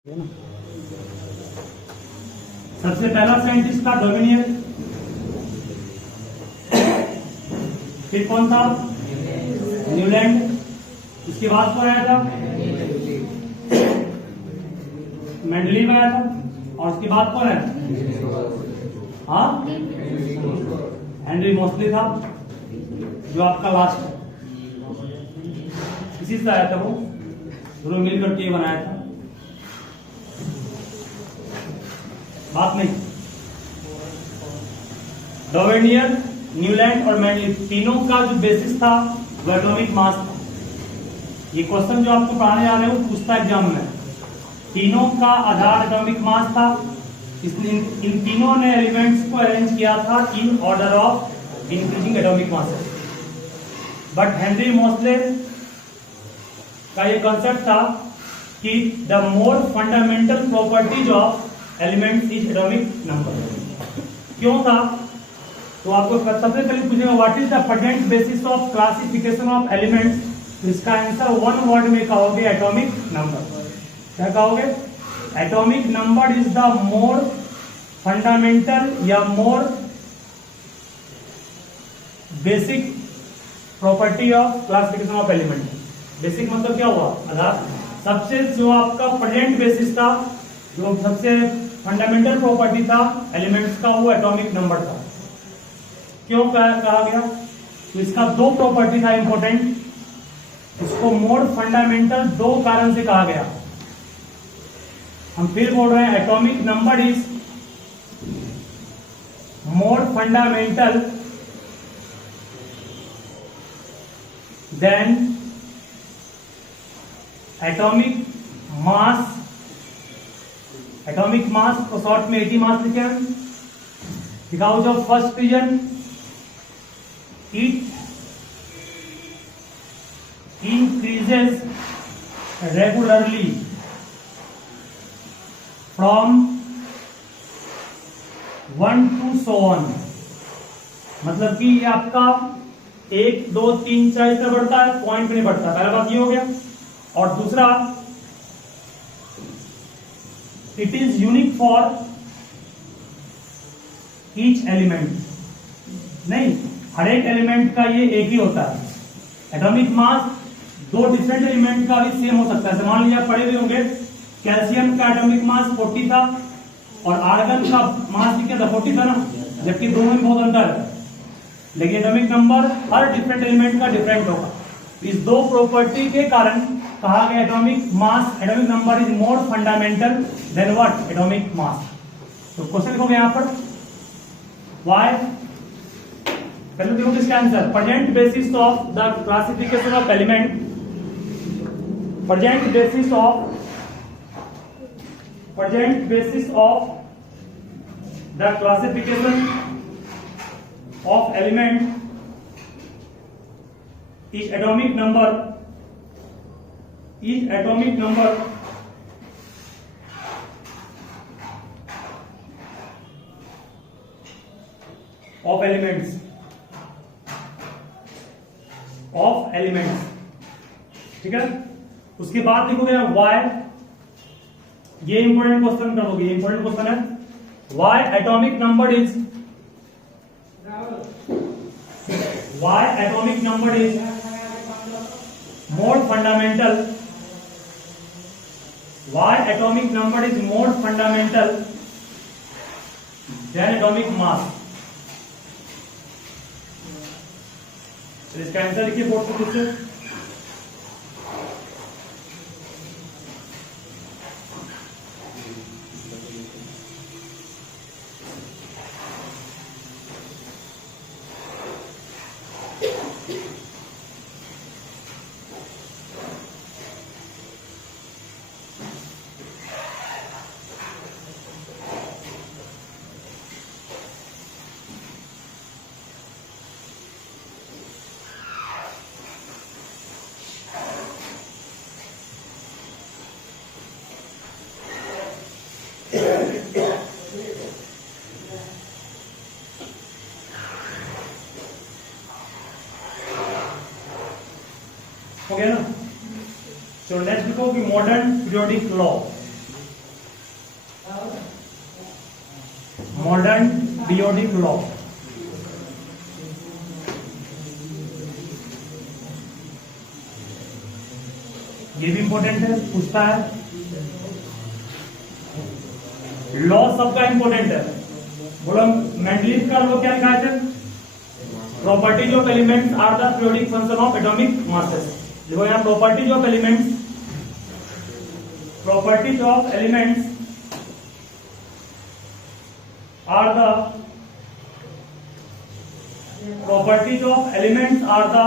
सबसे पहला साइंटिस्ट था डोमिनियर, फिर कौन था न्यूलैंड, इसके बाद कौन आया था मेंडलीव आया था, और उसके बाद कौन आया हाँ हेनरी मोस्ली था जो आपका लास्ट है। इसी से आया था वो, दोनों मिलकर के बनाया था। बात नहीं, डोवेनियर, न्यूलैंड और मेंडलीव तीनों का जो बेसिस था वो एटॉमिक मास था। ये क्वेश्चन जो आपको पढ़ाने जा रहे हो पूछता एग्जाम में, तीनों का आधार एटॉमिक मास था। इसलिए इन तीनों ने एलिमेंट्स को अरेंज किया था in order of increasing atomic mass. But Henry Moseley का ये कॉन्सेप्ट था कि the more fundamental properties of elements is atomic number. क्यों था? तो आपको सबसे पहले पूछेगा what is the present basis of classification of elements. इसका आंसर वन वर्ड में कहोगे एटॉमिक नंबर। क्या कहोगे? Atomic number is the more fundamental या more basic property of classification of element. Basic मतलब क्या हुआ? आधार। सबसे जो आपका प्रेजेंट बेसिस था, जो सबसे फंडामेंटल प्रॉपर्टी था एलिमेंट्स का, वो एटॉमिक नंबर था। क्यों कहा गया? तो इसका दो प्रॉपर्टी था इंपॉर्टेंट, इसको मोर फंडामेंटल दो कारण से कहा गया। हम फिर बोल रहे हैं atomic number is more fundamental than atomic mass. Atomic mass को शॉर्ट में एटी मास लिखे हैं। Because of first reason it increases regularly from 1 to so on। मतलब कि ये आपका 1 2 3 4 से बढ़ता है, पॉइंट पे नहीं बढ़ता। पहला बात ये हो गया। और दूसरा, it is unique for each element. नहीं, हर एक एलिमेंट का ये एक ही होता है। एटॉमिक मास दो डिफरेंट एलिमेंट का भी सेम हो सकता है। मान लिया पढ़े हुए होंगे, कैल्शियम का एटॉमिक मास 40 था और आर्गन का मास क्या था? 40 था ना, जबकि दोनों में बहुत अंतर है। लेकिन एटॉमिक नंबर हर डिफरेंट एलिमेंट का डिफरेंट होगा। इस दो प्रॉपर्टी के कारण कहा गया atomic mass, atomic number is more fundamental than what? Atomic mass. तो क्वेश्चन लिखोगे यहां पर व्हाई। पहले देखो इसका answer, present basis of the classification of element. Present basis of the classification of element is atomic number of elements. ठीक है, उसके बाद लिखोगे ना वाई। ये इंपॉर्टेंट क्वेश्चन कर दोगे, इंपॉर्टेंट क्वेश्चन है। Why atomic number is more fundamental. Why atomic number is more fundamental than atomic mass. तो इसका आंसर लिखिए बोर्ड पर खुद से। हो गया ना? So let's go to modern periodic law. Modern periodic law. ये भी इंपॉर्टेंट है, पूछता है। लॉ सबका इंपॉर्टेंट है। बोलो मेंडलीव का लॉ क्या लिखा है? Properties of elements are the periodic function of atomic masses. देखो यहाँ properties of elements, properties of elements are the properties of elements are the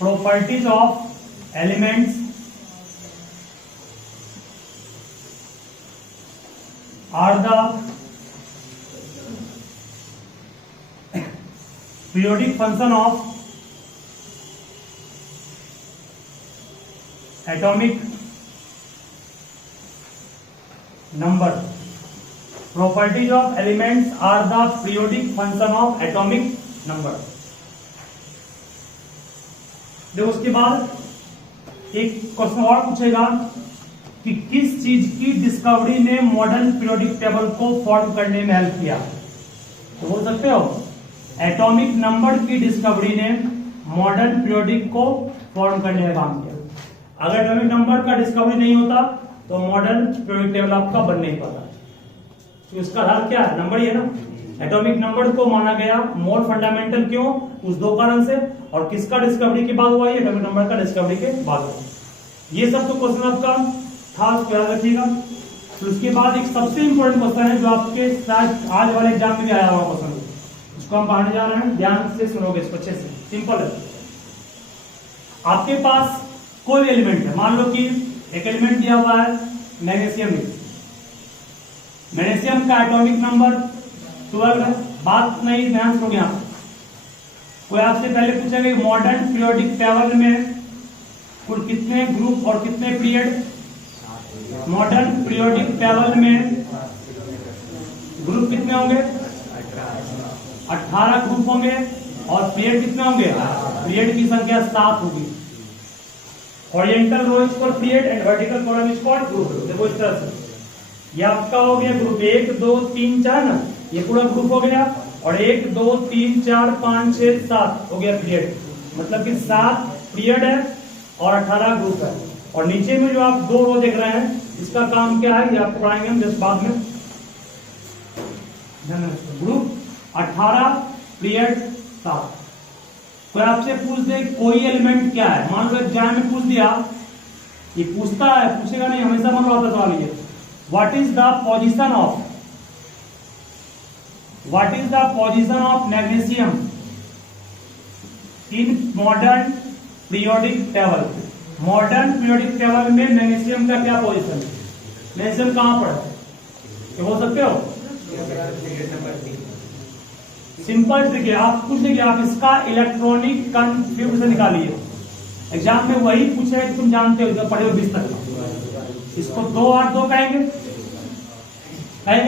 properties of elements are the periodic function of atomic number. Properties of elements are the periodic function of atomic number. देखो उसके बाद एक question और पूछेगा कि किस चीज की डिस्कवरी ने मॉडर्न पीरियोडिक टेबल को फॉर्म करने में हेल्प किया। तो बोल सकते हो एटॉमिक नंबर की डिस्कवरी ने मॉडर्न पीरियोडिक को फॉर्म करने में काम किया। अगर एटॉमिक नंबर का डिस्कवरी नहीं होता तो मॉडर्न पीरियोडिक टेबल आपका बन नहीं पाता। तो इसका आधार क्या है? नंबर ही है ना। एटॉमिक नंबर को माना गया मोर फंडामेंटल, क्यों? उस दो कारण से। और किसका डिस्कवरी के बाद हुआ? ये एटॉमिक नंबर का डिस्कवरी के बाद हुआ। ये सब तो क्वेश्चन आपका था, याद रखिएगा। तो उसके बाद एक सबसे इंपॉर्टेंट क्वेश्चन है जो आपके साथ आज वाले एग्जाम में भी आया हुआ क्वेश्चन, उसको हम पढ़ने जा रहे हैं। ध्यान से सुनोगे इसको अच्छे से, सिंपल है। आपके पास कोई एलिमेंट है, मान लो कि एक एलिमेंट दिया हुआ है मैग्नीशियम में। मैग्नीशियम का एटॉमिक नंबर 12 है। बात नहीं, ध्यान सुनोगे आप। कोई आपसे पहले पूछेगा मॉडर्न पीरियोडिक टेबल में कुल कितने ग्रुप और कितने पीरियड? मॉडर्न पीरियोडिक टेबल में ग्रुप कितने होंगे? 18 ग्रुप होंगे। और पीरियड कितने होंगे? पीरियड की संख्या 7 होगी। Horizontal row is called period and vertical column is called group. देखो इस तरह से ये आपका हो गया ग्रुप 1 2 3 4 ना, ये पूरा ग्रुप हो गया। और 1 2 3 4 5 6 7 हो गया पीरियड। मतलब कि 7 पीरियड है और 18 ग्रुप है। और नीचे में जो आप 2 रो देख रहे हैं, इसका काम क्या है ये आपको पढ़ाएंगे हम जस्ट बाद में। Group 18 period 7। कोई आपसे पूछ दे कोई एलिमेंट क्या है, मान लो एग्जाम में पूछ दिया, ये पूछता है, पूछेगा नहीं, हमेशा मन लो आता सवाल ये, what is the position of magnesium in modern periodic table. Modern periodic table में मैग्नीशियम का क्या पोजीशन है? मैग्नीशियम कहां पर है? ये बोल सकते हो? सिंपल ट्रिक है। आप पूछ लेंगे, आप इसका इलेक्ट्रॉनिक कन्फिग्रेशन निकालिए। एग्जाम में वही पूछे कि तुम जानते हो, पढ़े हो 20 तक। इसको 2 और 2 कहेंगे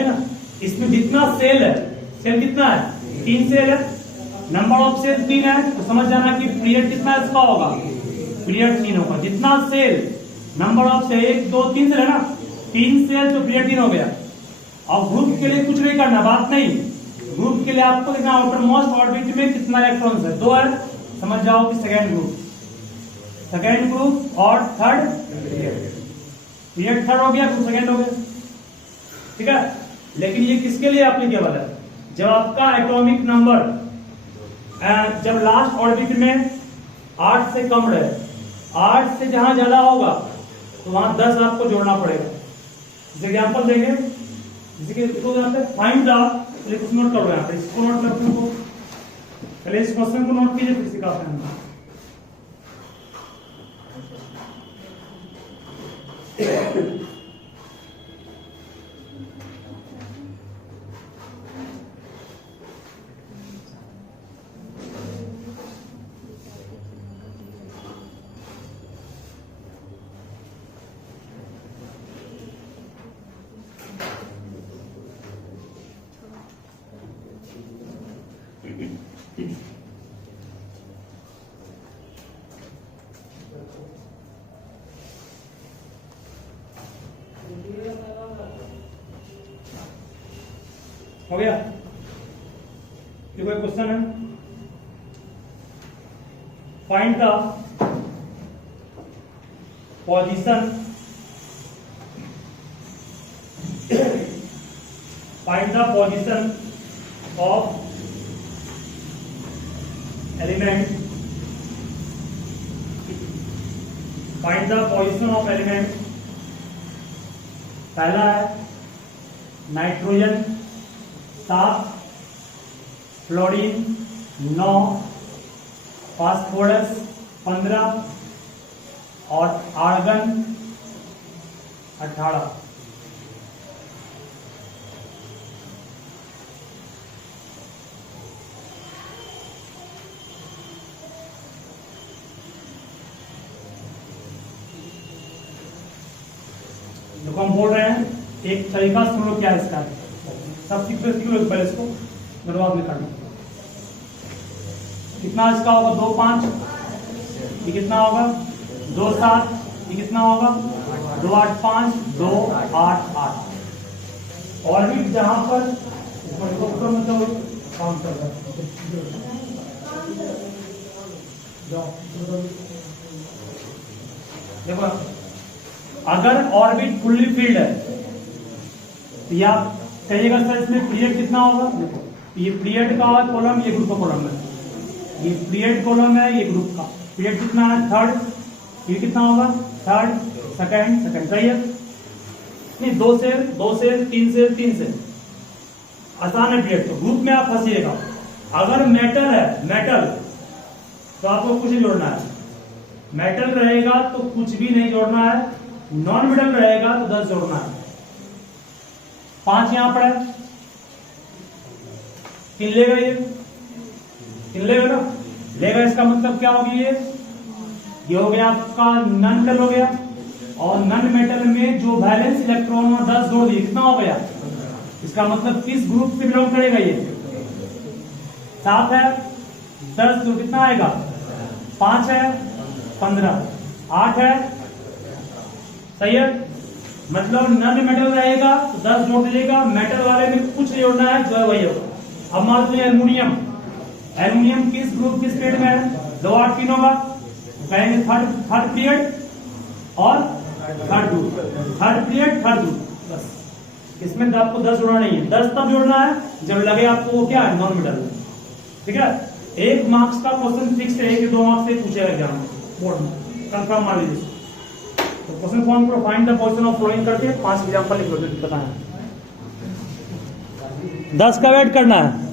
ना। इसमें जितना सेल है, सेल कितना है? 3 सेल है। नंबर ऑफ सेल 3 है, तो समझ जाना कि पीरियड कितना इसका होगा? पीरियड 3 होगा। जितना shell, number of shell 1 2 3 shell है ना, 3 सेल तो पीरियड 3 हो गया। और ग्रुप के लिए कुछ नहीं करना, बात नहीं। ग्रुप के लिए आपको देखना आउटर मोस्ट ऑर्बिट में कितना इलेक्ट्रॉन्स है? 2 है। समझ जाओ कि सेकेंड ग्रुप और थर्ड पीरियड थर्ड हो गया, ग्रुप सेकेंड हो गया। ठीक है। लेकिन ये किसके लिए एप्लीकेबल है? जब आपका एटॉमिक नंबर जब लास्ट ऑर्बिट में 8 से कम रहे, 8 से जहां ज्यादा होगा तो वहां 10 आपको जोड़ना पड़ेगा। जैसे एग्जाम्पल देंगे, जैसे कि फाइंड द, कुछ नोट करो यहाँ पे, इसको नोट करते हो। पहले इस क्वेश्चन को नोट कीजिए, फिर सिखाते हैं। हो गया? ये कोई क्वेश्चन है? Find the position of element पहला है नाइट्रोजन 7, फ्लोरीन 9, फास्फोरस 15 और आर्गन 18। देखो हम बोल रहे हैं एक तरीका सुन लो क्या है इसका। सब सीक्वेंस की लो पहले इसको बर्बाद में करना। कितना इसका होगा? 2 5, ये कितना होगा? 2 7, ये कितना होगा? 2 8 5, 2 8 8। और भी जहां पर मतलब काम कर रहा देखो, अगर ऑर्बिट फुल्ली फील्ड है तो या कहिएगा सर इसमें पीरियड कितना होगा? देखो ये पीरियड का कॉलम, ये ग्रुप का कॉलम है। ये पीरियड कॉलम है, ये ग्रुप का पीरियड कितना है? 3rd। ये कितना होगा? 3rd, 2nd, सही है? नहीं 2 से 3 से 3 से आसान है पीरियड। तो ग्रुप में आप फंसिएगा। अगर मेटल है, मेटल तो आपको कुछ नहीं जोड़ना है। मेटल रहेगा तो कुछ भी नहीं जोड़ना है। नॉन मेटल रहेगा तो 10 जोड़ना है। 5 यहां पर है, 3 लेगा, ये 3 लेगा ना, लेगा। इसका मतलब क्या होगी? ये हो गया आपका नॉन मेटल हो गया। और नॉन मेटल में जो वैलेंस इलेक्ट्रॉन और 10 जोड़ दिए, कितना हो गया? इसका मतलब किस ग्रुप से बिलोंग करेगा? ये 7 है, 10 तो कितना आएगा? 5 है, 15, 8 है, सही है? मतलब नॉन मेटल रहेगा तो 10 जोड़ लेगा। मेटल वाले में कुछ नहीं जोड़ना है, जो है वही होगा। अब मान लो एल्युमिनियम, एल्युमिनियम किस ग्रुप किस पीरियड में है? 2 8 3 होगा। कहेंगे थर्ड पीरियड और third group, third period third group. बस इसमें आपको 10 जोड़ना नहीं है। 10 तब जोड़ना है जब लगे आपको वो क्या है? Non metal. ठीक है? 1 मार्क्स का क्वेश्चन फिक्स है कि 2 मार्क्स से पूछेगा एग्जाम में, बोर्ड में, कंफर्म मान लीजिए। तो क्वेश्चन फॉर्म को find the position of fluorine करके 5 एग्जांपल लिख लो जो बताना है। 10 का वेट करना है।